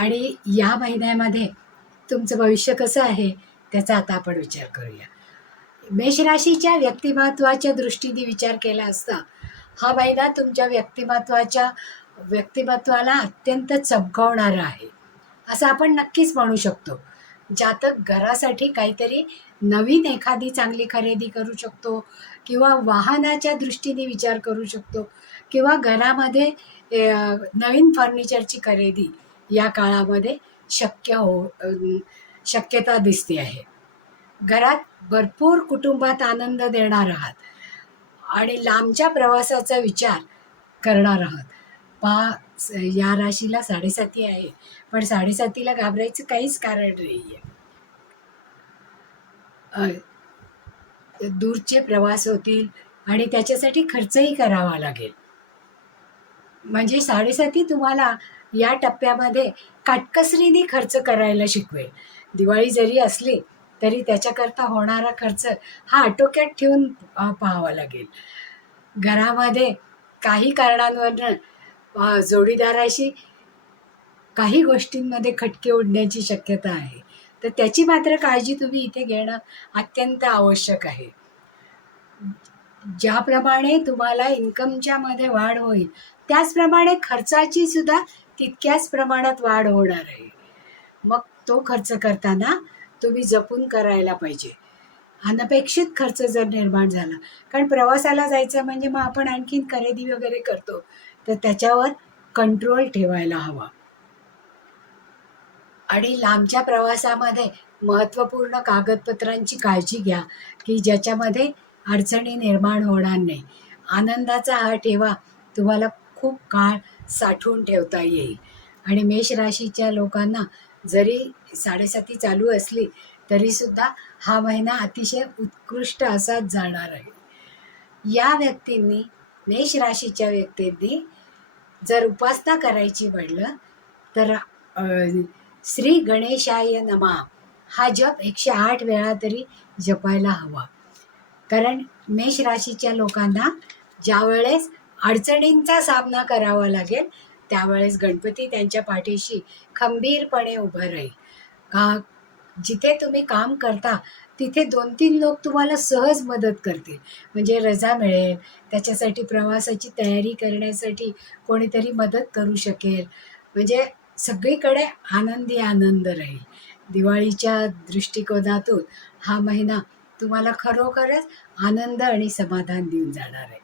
आणि या महिन्यामध्ये तुमचं भविष्य कसं आहे त्याचा आता आपण विचार करूया. मेष राशीच्या व्यक्तिमत्वाच्या दृष्टीने विचार केला असता हा महिना तुमच्या व्यक्तिमत्वाला अत्यंत चमकवणारा आहे असं आपण नक्कीच म्हणू शकतो. जातक घरासाठी काहीतरी नवीन एखादी चांगली खरेदी करू शकतो किंवा वाहनाच्या दृष्टीने विचार करू शकतो किंवा घरामध्ये नवीन फर्निचरची खरेदी या काळामध्ये शक्यता दिसते आहे. घरात भरपूर कुटुंबात आनंद देणार आहात आणि लांबच्या प्रवासाचा विचार करणार आहात. या राशीला 7.5 आहे, पण 7.5ला घाबरायचं काहीच कारण नाही आहे. दूरचे प्रवास होतील आणि त्याच्यासाठी खर्चही करावा लागेल. म्हणजे 7.5 तुम्हाला या टप्प्यामध्ये काटकसरीने खर्च करायला शिकवेल. दिवाळी जरी असली तरी त्याच्याकरता होणारा खर्च हा आटोक्यात ठेवून पाहावा लागेल. घरामध्ये काही कारणांवरनं जोडीदाराशी काही गोष्टींमध्ये खटके उडण्याची शक्यता आहे, तर त्याची मात्र काळजी तुम्ही इथे घेणं अत्यंत आवश्यक आहे. ज्याप्रमाणे तुम्हाला इन्कमच्या मध्ये वाढ होईल त्याचप्रमाणे खर्चाची सुद्धा तितक्याच प्रमाणात वाढ होणार आहे. मग तो खर्च करताना तुम्ही जपून करायला पाहिजे. अनपेक्षित खर्च जर निर्माण झाला, कारण प्रवासाला जायचं म्हणजे मग आपण आणखीन खरेदी वगैरे करतो, तर त्याच्यावर कंट्रोल ठेवायला हवा. आणि लांबच्या प्रवासामध्ये महत्त्वपूर्ण कागदपत्रांची काळजी घ्या की ज्याच्यामध्ये अडचणी निर्माण होणार नाही. आनंदाचा हा ठेवा तुम्हाला खूप काळ साठवून ठेवता येईल. आणि मेष राशीच्या लोकांना जरी 7.5 चालू असली तरीसुद्धा हा महिना अतिशय उत्कृष्ट असाच जाणार आहे. या व्यक्तींनी, मेष राशीच्या व्यक्तींनी जर उपासना करायची म्हटलं तर श्री गणेशाय नमः हा जप 108 वेळा तरी जपायला हवा. कारण मेष राशीच्या लोकांना ज्यावेळेस अडचणींचा सामना करावा लागेल त्यावेळेस गणपती त्यांच्या पाठीशी खंबीरपणे उभं राहील. जिथे तुम्ही काम करता तिथे 2-3 लोक तुम्हाला सहज मदत करतील. म्हणजे रजा मिळेल, त्याच्यासाठी प्रवासाची तयारी करण्यासाठी कोणीतरी मदत करू शकेल. म्हणजे सगळीकडे आनंदी आनंद राहील. दिवाळीच्या दृष्टिकोनातून हा महिना तुम्हाला खरोखरच आनंद आणि समाधान देऊन जाणार आहे.